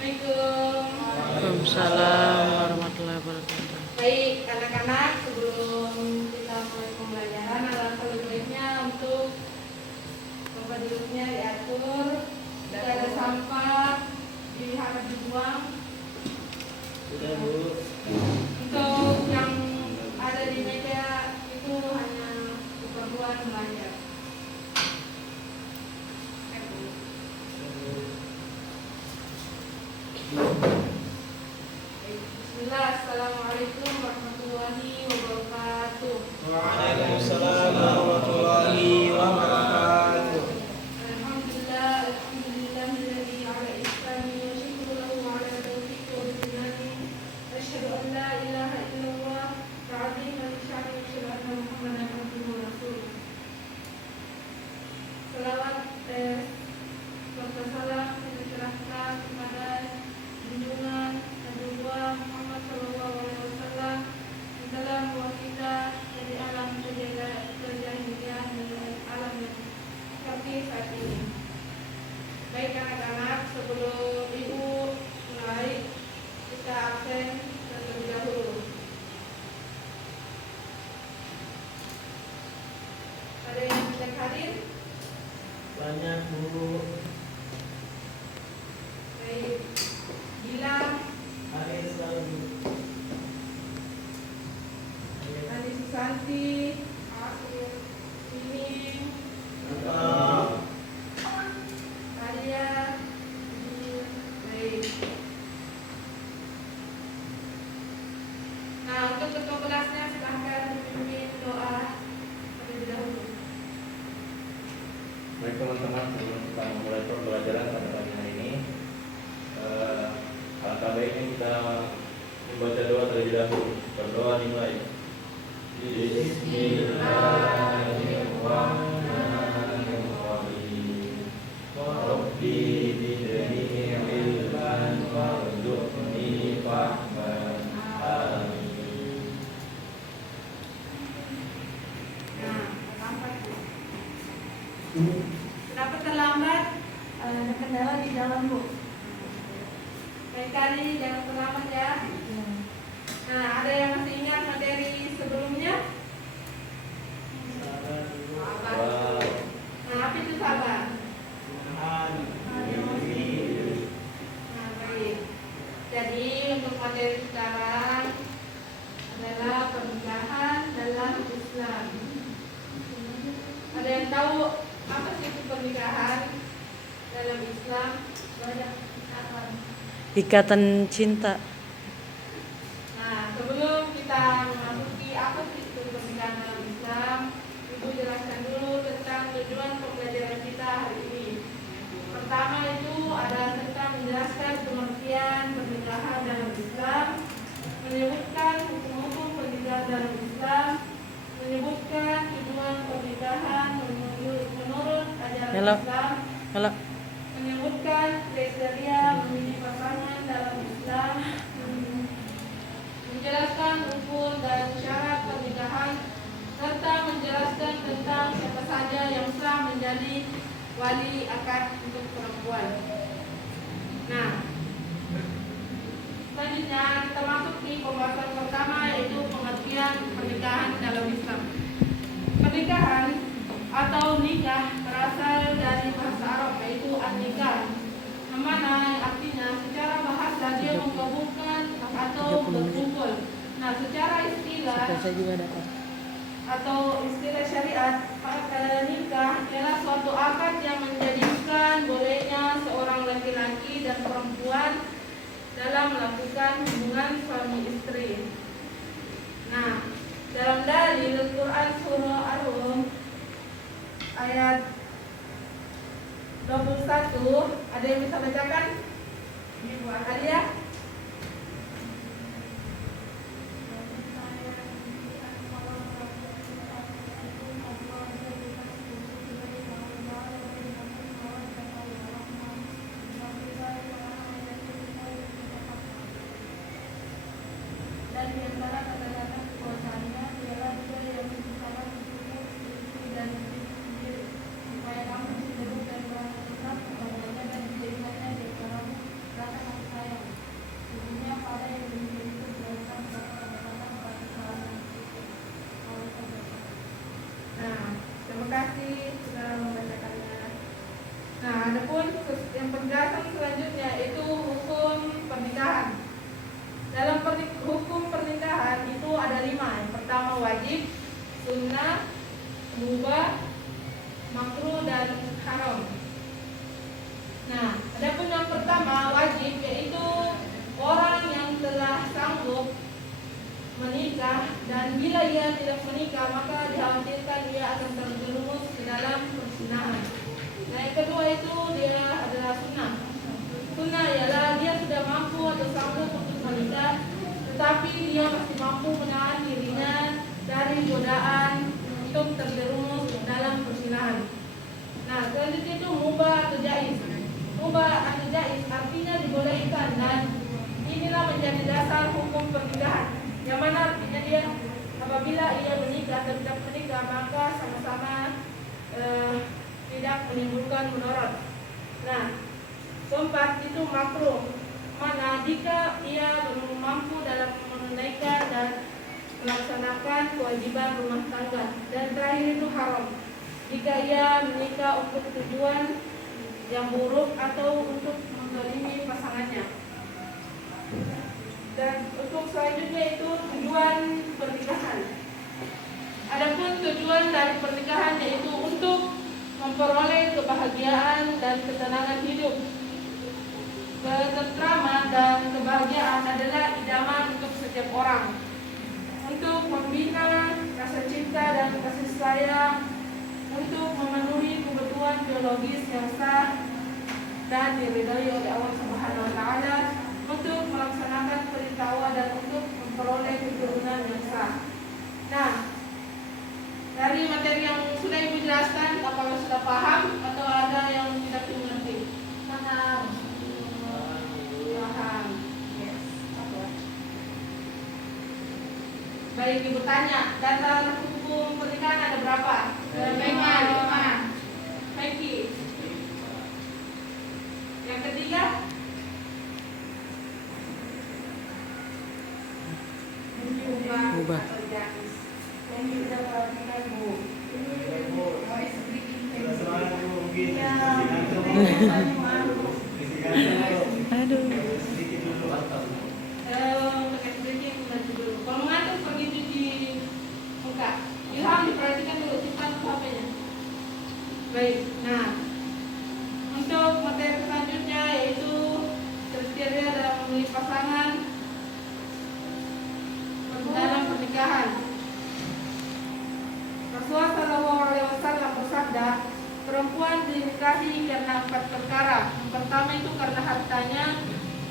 Waalaikumsalam warahmatullahi wabarakatuh. Baik, anak-anak, sebelum kita mulai pembelajaran, alangkah lebih baiknya untuk tempat duduknya diatur, tidak ada sampah, harus dibuang. Sudah, Bu. Untuk yang ada di meja itu hanya keperluan belajar. Bismillah, assalamualaikum warahmatullahi wabarakatuh. Waalaikumsalam warahmatullahi wabarakatuh. Alhamdulillah, alhamdulillahilladzi ala ihsani wa syukru lahu ala taufiqi wa binani. Asyhadu an la ilaha illallah ta'ziman li sya'ni wa asyhadu anna Muhammadan abduhu wa rasuluh. Salawat serta salam kita curahkan kepada junjungan Nabiullah Muhammad sallallahu alaihi wasallam yang telah membawa kita dari alam kejahilian dan alam yang seperti saat ini. Baik anak-anak, sebelum ibu mulai, kita absen terlebih dahulu. Ada yang tidak hadir? Banyak, Bu. Baik, Gilang, Hadir selalu. Andi Susanti, Mimin, Mantap. Arya. Baik. Nah, untuk ketua kelasnya silahkan memimpin doa terlebih dahulu. Baik teman-teman, sebelum kita memulai pembelajaran pada pagi hari ini, alangkah baiknya kita membaca doa terlebih dahulu. Berdoa dimulai. Bismillahirrahmanirrahim. Rabbi zidni ilman warzuqni fahman. Amin. Nah, terlambat. Kenapa terlambat? Ada kendala di dalam, Bu. Lain kali jangan terlambat ya. Nah, ada yang masih ingat materi sebelumnya? Apa? Nah, apa itu sabar? Nah, baik. Jadi untuk materi sekarang adalah pernikahan dalam Islam. Ada yang tahu apa sih itu pernikahan dalam Islam? Banyak apa? Ikatan cinta. Nah, sebelum kita memasuki apa sih itu pernikahan dalam Islam, Ibu jelaskan dulu tentang tujuan pembelajaran kita hari ini. Pertama itu adalah tentang menjelaskan pengertian pernikahan dalam Islam, menyebutkan hukum-hukum pernikahan dalam Islam, menyebutkan tujuan pernikahan menurut ajaran Halo. Islam, Halo. menyebutkan kriteria memilih pasangan dalam Islam, menjelaskan rukun dan syarat pernikahan, serta menjelaskan tentang siapa saja yang sah menjadi wali akad untuk perempuan. Nah, selanjutnya kita masuk di pembahasan pertama, yaitu pengertian pernikahan dalam Islam. Pernikahan atau nikah berasal dari bahasa Arab, yaitu an-nikah, yang mana artinya secara bahasa dia menggabungkan atau berkumpul. Nah, secara istilah Saya juga dapat. atau istilah syariat, nikah ialah suatu akad yang menjadikan bolehnya seorang laki-laki dan perempuan dalam melakukan hubungan suami istri. Nah, dalam dalil Al-Quran surah Ar-Rum ayat 21, ada yang bisa bacakan? Ada ya? Dan di antara kata-kata kekuasaannya ialah dia yang menciptakan untukmu istri dan istri sendiri, supaya kamu bisa duduk dan berada tetap kepadanya dan dijadikannya di antaramu rasa kasih penjelasan selanjutnya itu hukum pernikahan. Dalam hukum pernikahan itu ada 5. Yang pertama wajib, sunnah, mubah, makruh, dan haram. Nah, adapun yang pertama wajib, yaitu orang yang telah sanggup menikah dan bila ia tidak menikah maka dikhawatirkan ia akan terjerumus ke dalam perzinahan. Nah, yang kedua itu dia adalah sunnah. Sunnah ialah dia sudah mampu atau sanggup untuk menikah, tetapi dia masih mampu menahan dirinya dari godaan untuk terjerumus dalam perzinahan. Nah, selanjutnya itu mubah atau jaiz. Mubah atau jaiz artinya dibolehkan, dan inilah menjadi dasar hukum pernikahan. Yang mana artinya dia apabila ia menikah atau tidak menikah maka sama-sama tidak menimbulkan mudarat. Nah, keempat itu makruh, mana jika ia belum mampu dalam menunaikan dan melaksanakan kewajiban rumah tangga. Dan terakhir itu haram, jika ia menikah untuk tujuan yang buruk atau untuk menzalimi pasangannya. Dan untuk selanjutnya itu tujuan pernikahan. Adapun tujuan dari pernikahan yaitu untuk memperoleh kebahagiaan dan ketenangan hidup. Ketentraman dan kebahagiaan adalah idaman untuk setiap orang. Untuk membina rasa cinta dan kasih sayang, untuk memenuhi kebutuhan biologis yang sah dan diridhai oleh Allah Subhanahu wa taala, untuk melaksanakan perintah Allah dan untuk memperoleh keturunan yang sah. Nah, dari materi yang sudah Ibu jelaskan, apakah sudah paham atau ada yang tidak dimengerti? Paham. Paham. Yes. Baik, Ibu tanya, dasar hukum pernikahan ada berapa? 5. Baiki. Yang ketiga? Mubah. Aduh. Kalau mengatur pergi cuci muka. Ilham diperhatikan dulu, simpan HP-nya. Baik, nah untuk materi selanjutnya yaitu kriteria dalam memilih pasangan dalam pernikahan. Rasulullah SAW bersabda, perempuan dinikahi karena 4 perkara. Yang pertama itu karena hartanya,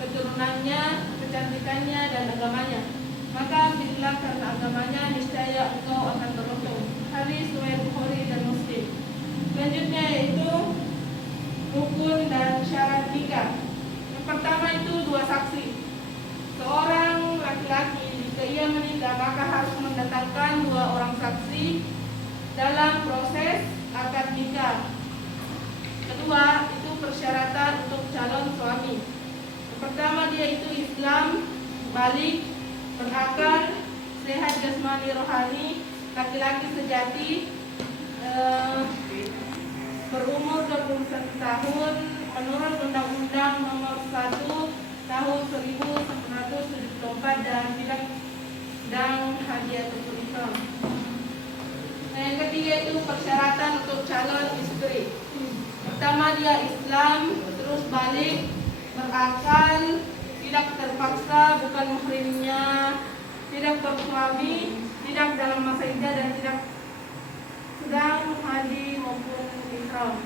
keturunannya, kecantikannya, dan agamanya. Maka ambillah karena agamanya, niscaya engkau akan beruntung. Hadis riwayat Bukhari dan Muslim. Selanjutnya yaitu rukun dan syarat nikah. Yang pertama itu 2 saksi. Seorang laki-laki jika ia menikah maka harus mendatangkan 2 orang saksi dalam proses akad nikah. Kedua itu persyaratan untuk calon suami. Yang pertama dia itu Islam, balik, berakal, sehat jasmani rohani, laki-laki sejati, berumur 21 tahun menurut Undang-Undang Nomor 1 Tahun 1974 dan tidak sedang haji atau Islam. Nah, yang ketiga itu persyaratan untuk calon istri. Pertama dia Islam, terus balik, berakal, tidak terpaksa, bukan muhrimnya, tidak bersuami, tidak dalam masa iddah dan tidak sedang haji maupun ihram.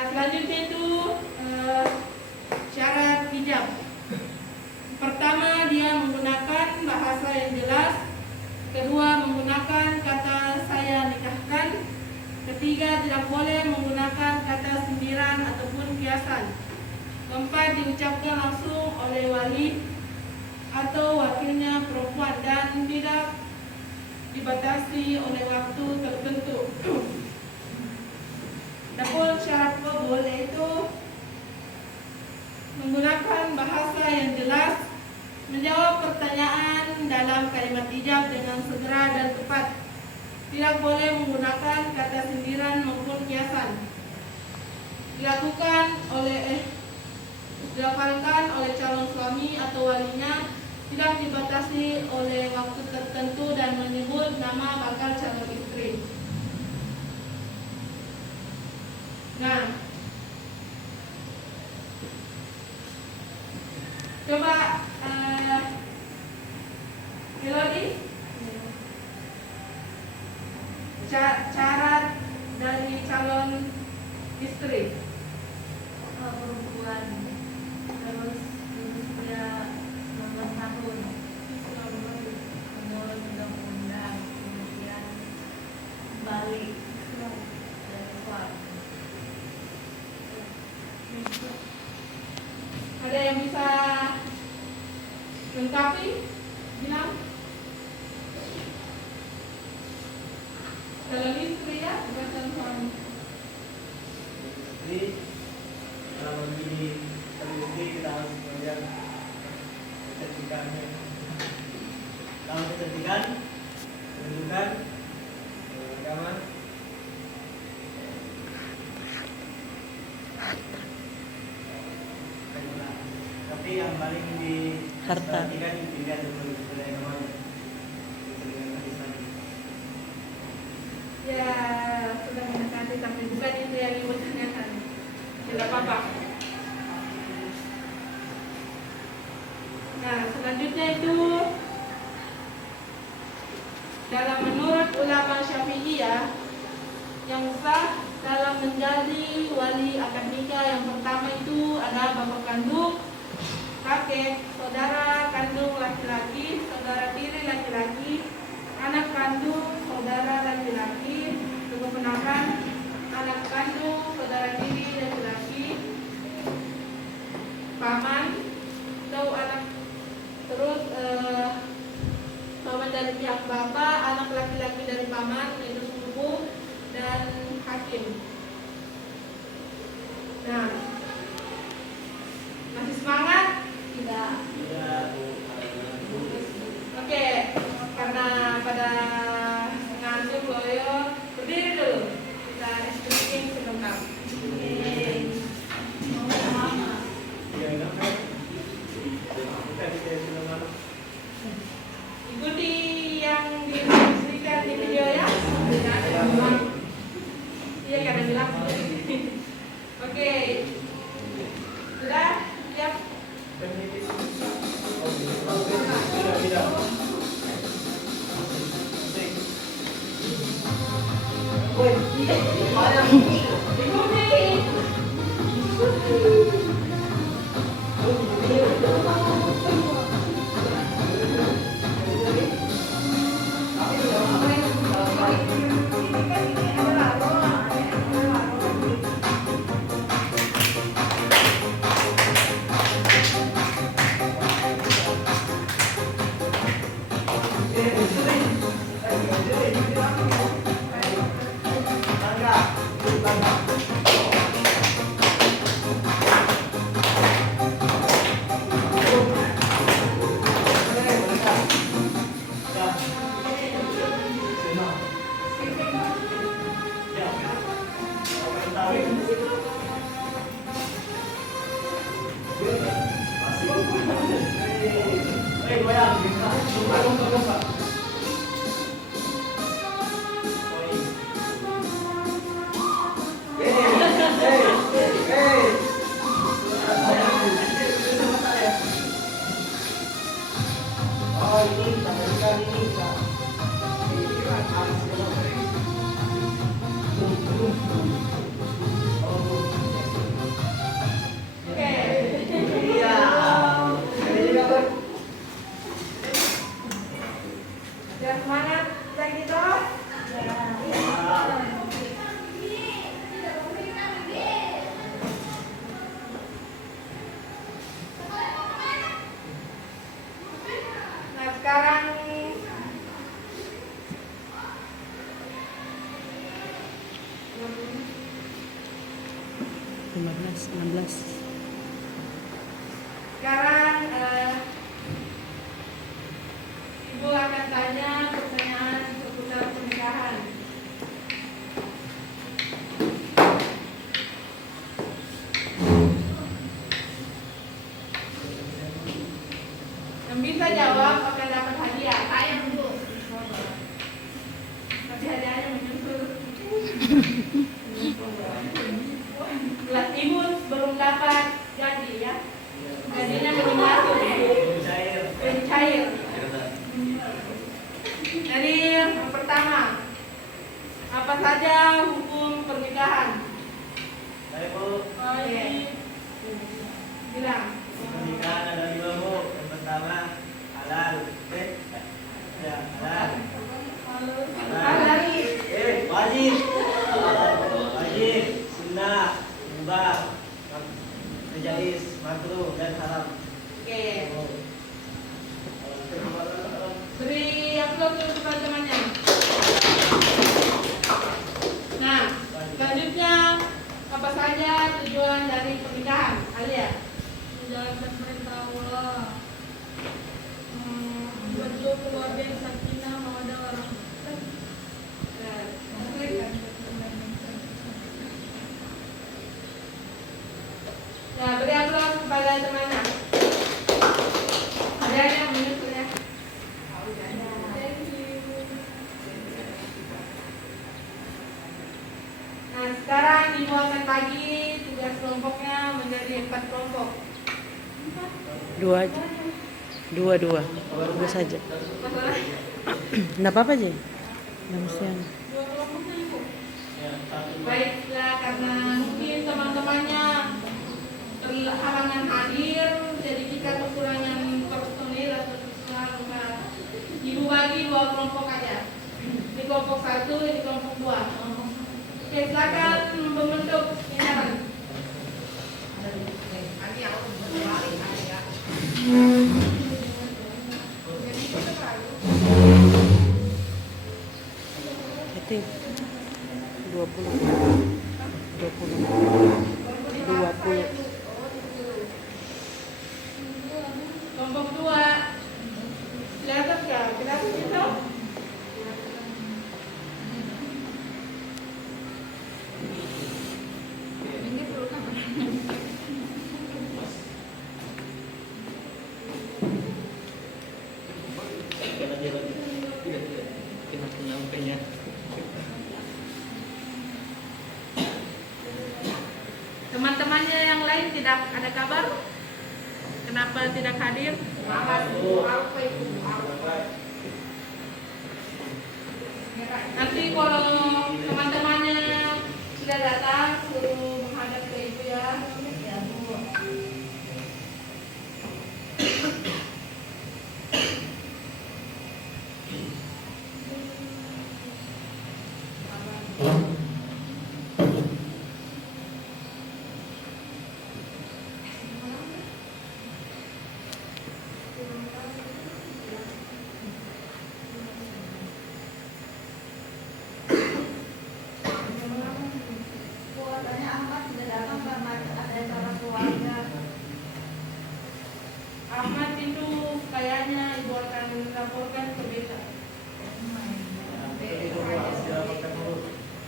Nah, selanjutnya itu syarat hijab. Pertama dia menggunakan bahasa yang jelas. Kedua menggunakan kata saya nikahkan. Ketiga tidak boleh menggunakan kata sindiran ataupun kiasan. Keempat diucapkan langsung oleh wali atau wakilnya perempuan dan tidak dibatasi oleh waktu tertentu. Adapun syarat qabul yaitu menggunakan bahasa yang jelas, menjawab pertanyaan dalam kalimat ijab dengan segera dan tepat. Tidak boleh menggunakan kata sindiran dilafalkan oleh calon suami atau walinya, tidak dibatasi oleh waktu tertentu dan menyebut nama bakal calon istri. Nah, coba Melody, syarat dari calon istri. Perempuan, terus usia 19 tahun, umur undang-undang, kemudian balik dari suami. Ada yang bisa lengkapi? Bilang calon istri ya, bukan calon suami. Jadi kalau menjadi terbukti kita harus melihat kecantikannya. Kalau kecantikan menunjukkan agama. Tapi yang paling diperhatikan dilihat dulu dari agamanya. Ya, sudah mendekati tapi bukan itu yang ibu tanyakan. Tidak apa-apa. Nah, selanjutnya itu dalam menurut ulama Syafi'iyah yang sah dalam menjadi wali akad nikah yang pertama itu ada bapak kandung, kakek, saudara kandung laki-laki, saudara tiri laki-laki, anak kandung, saudara laki-laki, keponakan, anak kandung, saudara tiri laki-laki, paman, atau anak, terus paman dari pihak bapak, anak laki-laki dari paman, yaitu sepupu, dan hakim. Nah, masih semangat? Tidak. Oke, karena pada ngantuk loyo, berdiri dulu. Kita stretching sebentar. Ikuti yang diinstruksikan di video ya. Iya, karena bilang. Oke. Sudah? Siap? Biar semangat lagi toh. Nah, sekarang 16. sekarang Ibu akan tanya pertanyaan seputar pernikahan. ibu belum dapat gaji ya. Gajinya belum masuk. Belum cair. Jadi yang pertama, apa saja hukum pernikahan? Baik Bu, Oke. Bilang. pernikahan ada 5 Bu. Yang pertama halal. Ya, halal. Halal. Wajib. Wajib, sunnah, mubah, najis, makruh dan haram. Oke. Beri upload ke teman-temannya. Nah, selanjutnya apa saja tujuan dari pernikahan? Alia. Menjalankan perintah Allah, membentuk keluarga yang sakinah, mawaddah warahmah. Nah, beri upload kepada temannya. Ada yang minus ya? Nah, sekarang Ibu akan bagi tugas kelompoknya menjadi 4 kelompok. Dua aja. Dua saja. Masalah Nggak apa-apa aja. Nggak mesti yang. 2 kelompoknya Ibu. Baiklah, karena mungkin teman-temannya terhalangan hadir, jadi kita kekurangan personil atau personal, maka Ibu bagi 2 kelompok aja. Di kelompok 1, di kelompok 2. Oke, silakan membentuk incaran. Itu 20. Kelompok 2. Kelihatan nggak? Kelihatan itu? Teman-temannya yang lain tidak ada kabar? Kenapa tidak hadir? Nanti kalau teman-temannya sudah datang, suruh menghadap ke Ibu ya. Ahmad itu kayaknya Ibu akan laporkan ke Beta.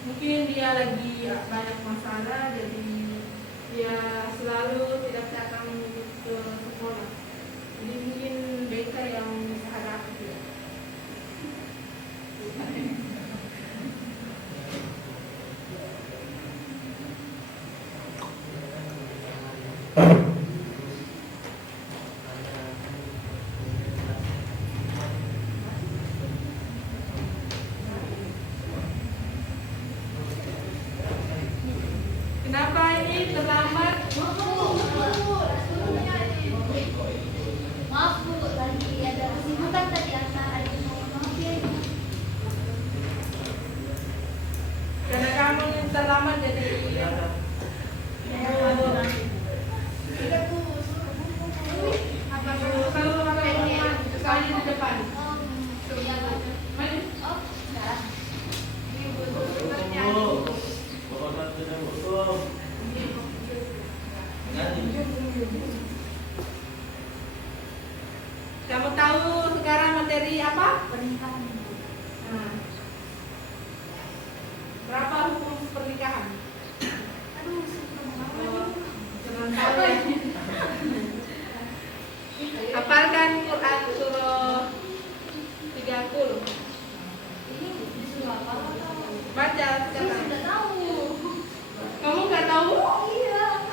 Mungkin dia lagi banyak masalah, jadi dia selalu tidak datang ke sekolah. Jadi mungkin Beta yang menghadapi dia. Kenapa ini terlambat? Maaf Bu, lagi ada kesibukan tadi antara ibu maaf ya Ibu. Karena kamu yang terlambat jadi sekali di depan. Iya Bu. Maju. Oh, sekarang. Kamu tahu sekarang materi apa? Pernikahan. Nah. Berapa hukum pernikahan? Aduh, sebelum Jangan tahu ya. Hafalkan Quran surah 30. ini disuruh apa? Baca Saya sekarang. sudah tahu. Kamu nggak tahu? Iya.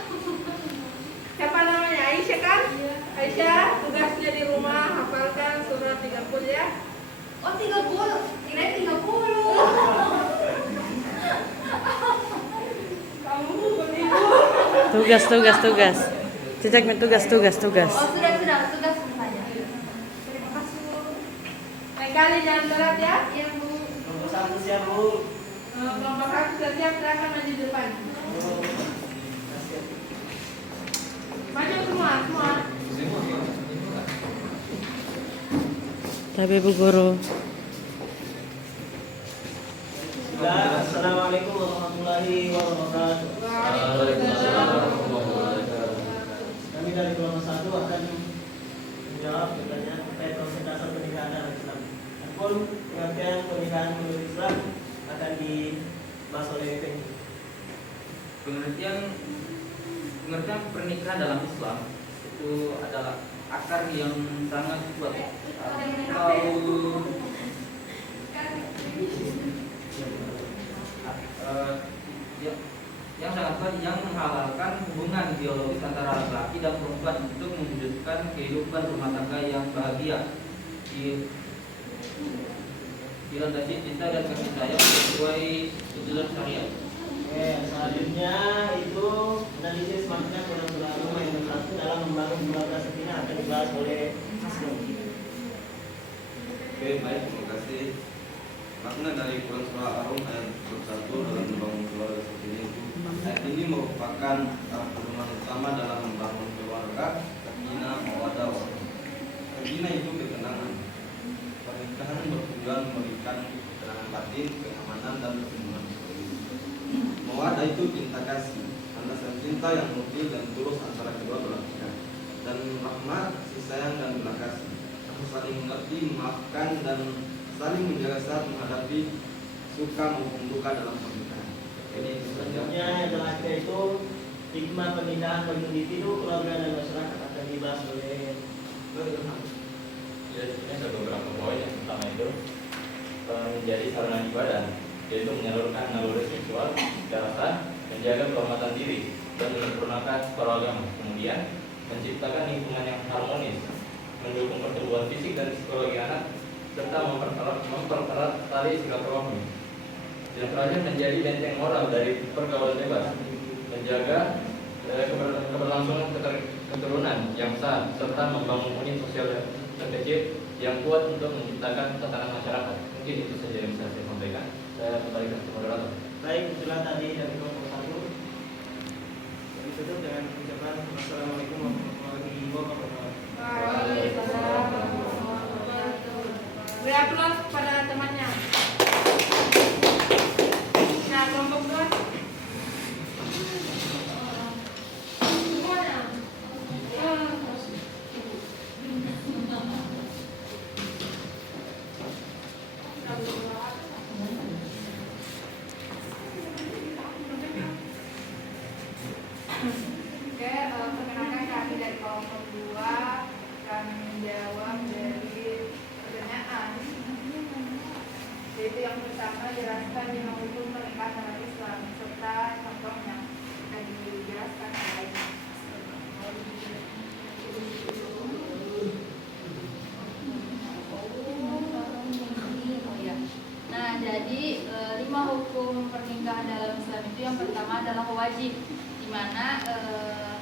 Tugas. Cecek tugas. Oh sudah, tugas saja. Terima kasih Bu. Lain kali jangan telat ya. Iya Bu. Nomor 1 siap, Bu. Kelompok satu sudah siap, silakan maju depan. Maju semua. Tapi Bu Guru. Assalamualaikum warahmatullahi wabarakatuh. Kami dari kelompok 1 akan menjawab pertanyaan terkait konsep dasar pernikahan dalam Islam. Adapun pengertian pernikahan menurut Islam akan dibahas oleh Feng. Pengertian pernikahan dalam Islam itu adalah akar yang sangat kuat yang sangat kuat yang menghalalkan hubungan biologis antara laki dan perempuan untuk mewujudkan kehidupan rumah tangga yang bahagia dilandasi cinta dan kasih sayang sesuai tuntunan syariat. Oke, selanjutnya itu analisis makna peraturan agama yang bersatu dalam membangun keluarga sakinah akan dibahas oleh Hasnul. Oke, baik, terima kasih. Makna dari Quran Surah Ar-Rum ayat 21 dalam membangun keluarga sakinah itu, ayat ini merupakan pedoman utama dalam membangun keluarga sakinah mawaddah warahmah. Sakinah itu ketenangan. Pernikahan bertujuan memberikan ketenangan batin, kenyamanan dan kesenangan. Mawaddah itu cinta kasih, landasan cinta yang murni dan tulus antara kedua belah pihak. Dan rahmat, kasih sayang dan belas kasih, saling mengerti, memaafkan dan saling menjaga saat menghadapi suka maupun duka dalam pernikahan. Jadi Selanjutnya yang terakhir itu hikmah pernikahan bagi individu, keluarga dan masyarakat akan dibahas oleh Ilham. Ya, ini ada beberapa poin. Yang pertama itu menjadi sarana ibadah, yaitu menyalurkan naluri seksual secara sah, menjaga kehormatan diri dan menyempurnakan keluarga. Kemudian menciptakan lingkungan yang harmonis, mendukung pertumbuhan fisik dan psikologi anak, serta mempererat tali silaturahmi. Dan terakhir menjadi benteng moral dari pergaulan bebas, menjaga keberlangsungan keturunan yang sah, serta membangun unit sosial terkecil yang kuat untuk menciptakan tatanan masyarakat. Mungkin itu saja yang bisa saya sampaikan. Saya kembalikan ke moderator. Baik, usulan tadi dari kelompok 1. Ditutup dengan ucapan Assalamualaikum warahmatullahi wabarakatuh. Waalaikumsalam. Beri aplaus kepada temannya. Nah, kelompok 2. Semuanya. Oke, perkenalkan kami dari kelompok 2 akan menjawab dari pertanyaan. Yaitu yang pertama, jelaskan lima hukum pernikahan dalam Islam serta contohnya akan dijelaskan oleh Nah, jadi 5 hukum pernikahan dalam Islam itu yang pertama adalah wajib, di mana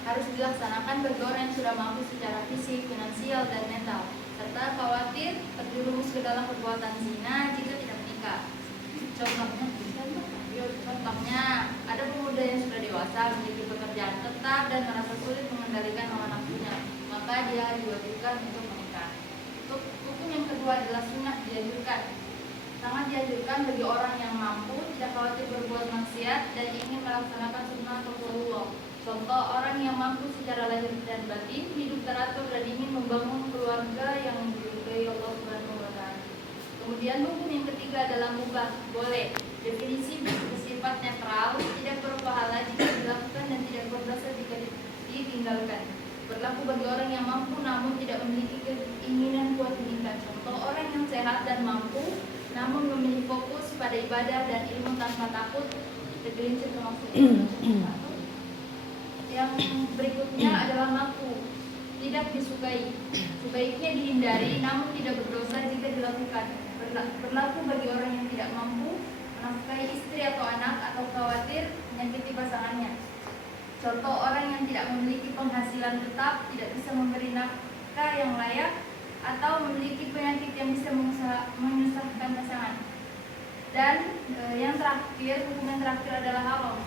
harus dilaksanakan bagi orang yang sudah mampu secara fisik, finansial, dan mental, serta khawatir terjerumus ke dalam perbuatan zina jika tidak menikah. Contohnya, ada pemuda yang sudah dewasa memiliki pekerjaan tetap dan merasa sulit mengendalikan hawa nafsunya, maka dia diwajibkan untuk menikah. Untuk hukum yang kedua adalah sunnah dianjurkan. Sangat dianjurkan bagi orang yang mampu, tidak khawatir berbuat maksiat dan ingin melaksanakan sunnah Rasulullah. Contoh, orang yang mampu secara lahir dan batin, hidup teratur dan ingin membangun keluarga yang diridhoi Allah Subhanahu wa Ta'ala. Kemudian hukum yang ketiga adalah mubah, boleh. Definisi bersifat netral, tidak berpahala jika dilakukan dan tidak berdosa jika ditinggalkan. Berlaku bagi orang yang mampu namun tidak memiliki keinginan kuat menikah. Contoh, orang yang sehat dan mampu namun memiliki fokus pada ibadah dan ilmu tanpa takut tergelincir ke maksiat. Yang berikutnya adalah makruh, tidak disukai. Sebaiknya dihindari namun tidak berdosa jika dilakukan. Berlaku bagi orang yang tidak mampu menafkahi istri atau anak atau khawatir menyakiti pasangannya. Contoh orang yang tidak memiliki penghasilan tetap, tidak bisa memberi nafkah yang layak, atau memiliki penyakit yang bisa menyusahkan pasangan. Dan yang terakhir, hukum yang terakhir adalah haram.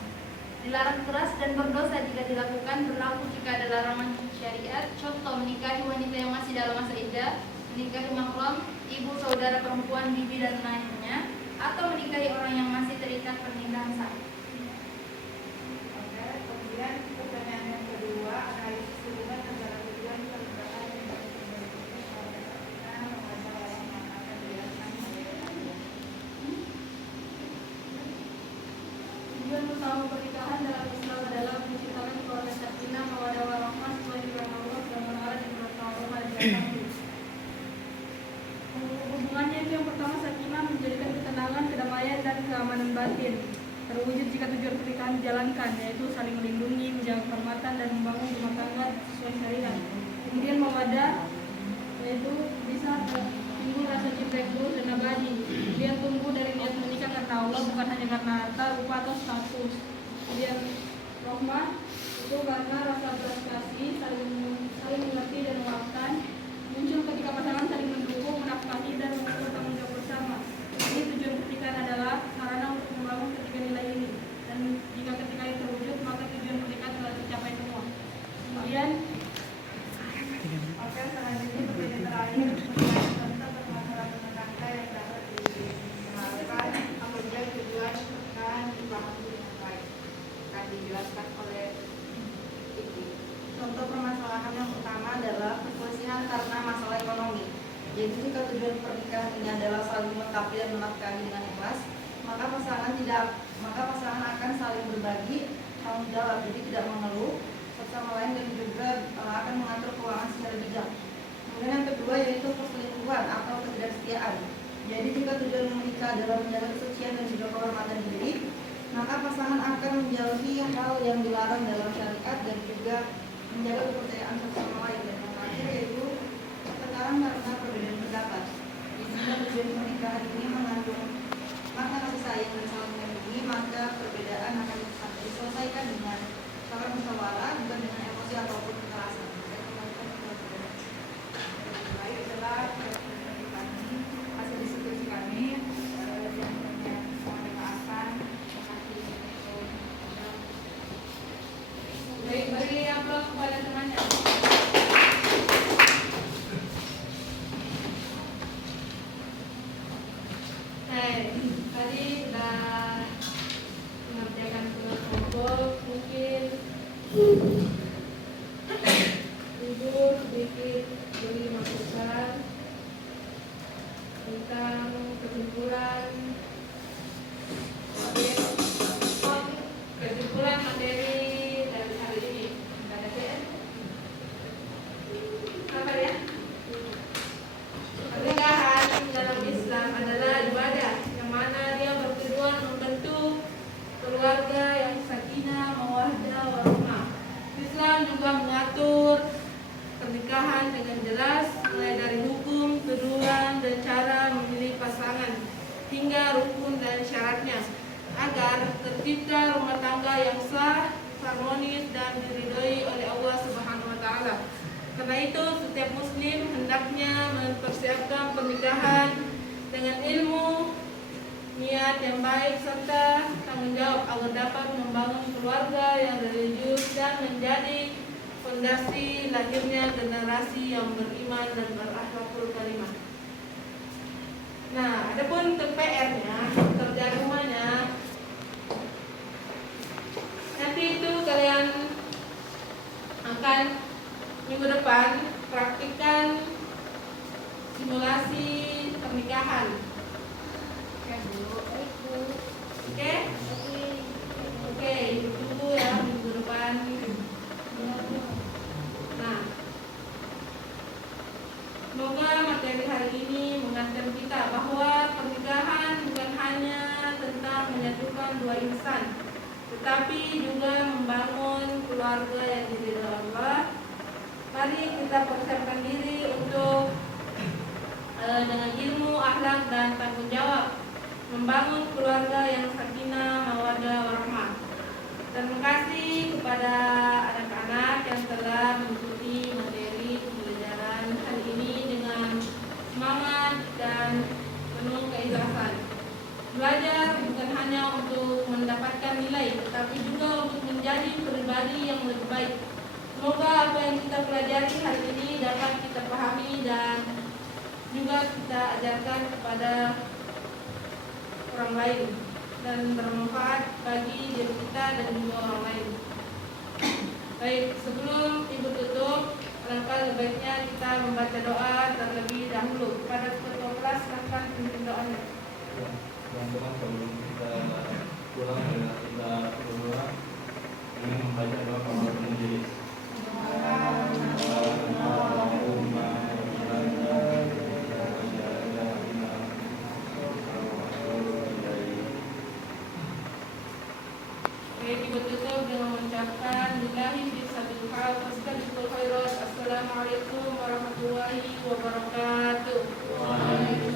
Dilarang keras dan berdosa jika dilakukan, berlaku jika ada larangan syariat. Contoh, menikahi wanita yang masih dalam masa iddah, menikahi mahram, ibu, saudara perempuan, bibi dan lainnya, atau menikahi orang yang masih terikat pernikahan sah. Oke, kemudian pertanyaan yang kedua, analisis hubungan antara tujuan pernikahan dan Tujuan utama pernikahan dalam Islam adalah menciptakan keluarga sakinah, mawaddah warahmah sesuai dengan Allah SWT dan Rasulullah SAW. Hubungannya itu yang pertama, sakinah menjadikan ketenangan, kedamaian dan keamanan batin terwujud jika tujuan pernikahan dijalankan, yaitu saling melindungi, menjaga kehormatan dan membangun rumah tangga sesuai syariat. Kemudian mawaddah, yaitu bisa timbul rasa cinta yang tulus dan abadi. Kemudian tumbuh dari niat menikah karena Allah, bukan hanya karena harta, rupa atau status. Kemudian rahmah itu karena rasa belas kasih, saling mengerti dan memaafkan, muncul ketika pasangan saling mendukung, menafkahi dan mengukur tanggung jawab bersama. Jadi tujuan pernikahan adalah sarana untuk membangun ketiga nilai ini, dan jika ketika itu terwujud, maka tujuan pernikahan telah tercapai semua. Kemudian Oke, selanjutnya pertanyaan terakhir mengenai tentang permasalahan rumah tangga yang dapat dikenalkan apabila tujuan pernikahan dipahami dengan baik. Akan dijelaskan oleh Ibu. Contoh permasalahan yang utama adalah perselisihan karena masalah ekonomi. Jadi jika tujuan pernikahan ini adalah saling melengkapi dan menafkahi dengan ikhlas, maka pasangan akan saling berbagi tanggung jawab, jadi tidak mengeluh satu sama lain dan juga akan mengatur keuangan secara bijak. Kemudian yang kedua yaitu perselingkuhan atau ketidaksetiaan. Jadi jika tujuan menikah adalah menjaga kesucian dan juga kehormatan diri, maka pasangan akan menjauhi hal yang dilarang dalam syariat dan juga menjaga kepercayaan satu sama lain. Dan yang terakhir yaitu pertengkaran karena perbedaan pendapat. Jika tujuan pernikahan ini mengandung makna kasih sayang dan saling melindungi, maka perbedaan akan diselesaikan dengan cara musyawarah, bukan dengan emosi ataupun kekerasan. Baik, adalah kami hasil diskusi kami yang mohon dimaafkan. baik, beri aplaus kepada temannya. Tadi sudah mengerjakan tugas kelompok, mungkin Ibu sedikit beri masukan tentang kesimpulan materi dari hari ini. Ada PS? Apa ya? Pernikahan dalam Islam adalah ibadah yang mana dia bertujuan membentuk keluarga yang sakinah, mawaddah, warahmah. Islam juga mengatur pernikahan dengan jelas, mulai dari hukum, tujuan, dan cara memilih pasangan hingga rukun dan syaratnya, agar tercipta rumah tangga yang sah, harmonis, dan diridhoi oleh Allah Subhanahu wa Ta'ala. Karena itu, setiap Muslim hendaknya mempersiapkan pernikahan dengan ilmu, niat yang baik, serta tanggung jawab agar dapat membangun keluarga yang religius dan menjadi fondasi lahirnya generasi yang beriman dan berakhlakul karimah. Nah, adapun untuk PR-nya, kerja rumahnya, nanti itu kalian akan minggu depan praktikkan simulasi pernikahan. Oke? Oke, tunggu ya minggu depan. Nah, semoga materi hari ini mengingatkan kita bahwa pernikahan bukan hanya tentang menyatukan dua insan, tetapi juga membangun keluarga yang diridhoi Allah. Mari kita persiapkan diri untuk dengan ilmu, akhlak, dan tanggung jawab membangun keluarga yang sakinah, mawaddah, warahmah. Terima kasih kepada kepada anak-anak yang telah mengikuti materi pembelajaran hari ini dengan semangat dan penuh keikhlasan. Belajar bukan hanya untuk mendapatkan nilai, tetapi juga untuk menjadi pribadi yang lebih baik. Semoga apa yang kita pelajari hari ini dapat kita pahami dan juga kita ajarkan kepada orang lain dan bermanfaat bagi diri kita dan juga orang lain. Baik, sebelum Ibu tutup, alangkah lebih baiknya kita membaca doa terlebih dahulu. Kepada ketua kelas, silakan pimpin doanya. Teman-teman, sebelum kita pulang kita berdoa dengan membaca doa kafaratul majelis. Ibu tutup dengan mengucapkan billahi fi sabil hal fastabiqul khairat. Assalamualaikum warahmatullahi wabarakatuh.